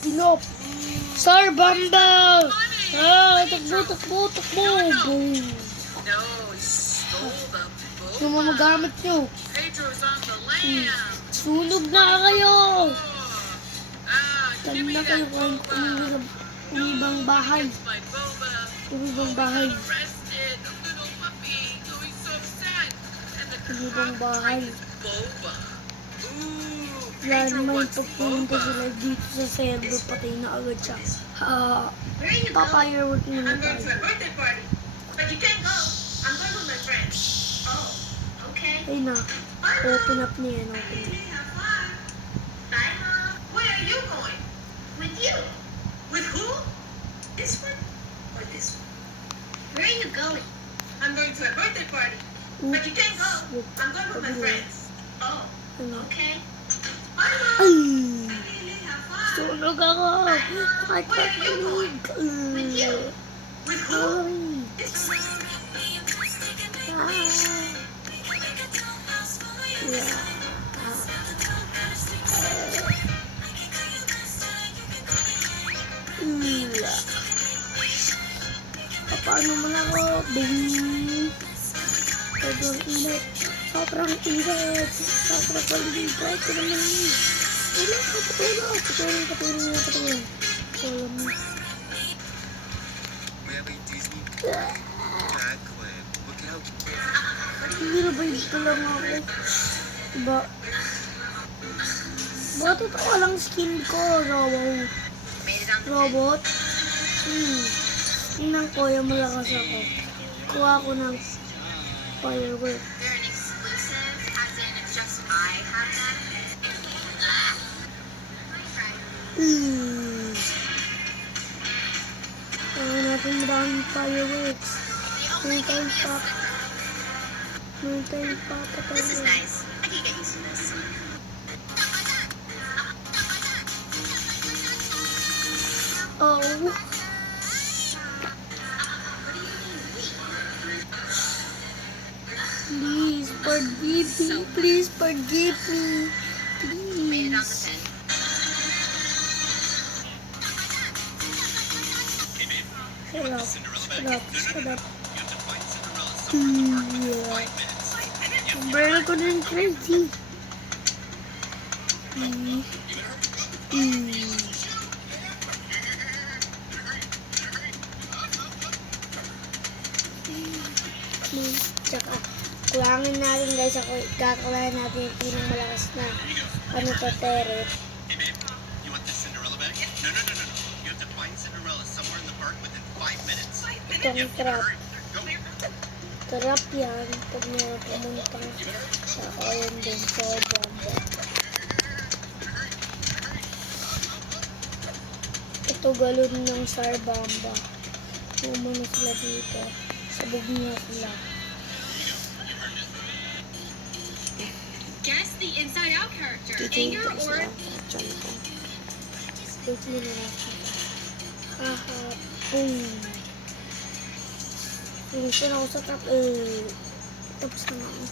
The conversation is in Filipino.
open up. Sir Bamba! Ah, takbo. Boom. No, he stole the boat. Yung mga gamit nyo. Pedro's on the lam. Sunog na kayo! Give me Tanda kayo that kahit boba. umibang bahay. It's my boba. Umibang We bahay. got arrested. A little puppy. Oh, he's so sad. And the Umibang cop bahay. likes boba. Ooh, Wala Pedro naman wants pagpunta boba. sila dito sa server, patay na agad siya. Where are you going? Papayework na I'm going to tayo. a birthday party. But you can't go. I'm going with my friends. Oh, okay. Ayun na. Bye, Open Mom. up na yan. Open up. Okay, have fun. Bye, Mom. Where are you going? With you. With who? This one or this one? Where are you going? I'm going to a birthday party. But you can't go. I'm going with my friends. Oh, Ano? okay. Bye, Mom. Ay! Really have fun. Sunog ako! Kahit Where are you going? With you. With who? Sorry. This one. Paano mo na ako? Bing! Sobrang init! Sobrang paliligay ko naman. Wala, patulong. Mary Disney bad clip. Look out. Hindi na ba dito lang ako? Bakit ito walang skin ko? Robot? Tingnan ko yung malakas ako. Kuha ko ng firework. They're an exclusive, as in it's just I have them. Kaya natin maraming fireworks. May time pa. This is nice. I can get used to this. Oh. Please forgive me. Made it on the Please. pen. Shut up. Yeah. Umbrella ko din crazy. Tsaka, kulangin natin guys ako. Kakalayan natin yung pinang malakas na terror. Hey babe, you want this Cinderella bag? No. You have to find Cinderella somewhere in the park within 5 minutes. Itong trap. Go. Trap yan. Pag meron pumuntang sa oyan din sa bomba. Ito galon ng Sarbamba. Pumano sila dito. Sabog niya sila. Guess the inside out character. Anger Anger or Wait mo na natin. Haha. Boom. Finish na ako sa trap. Tapos na ako.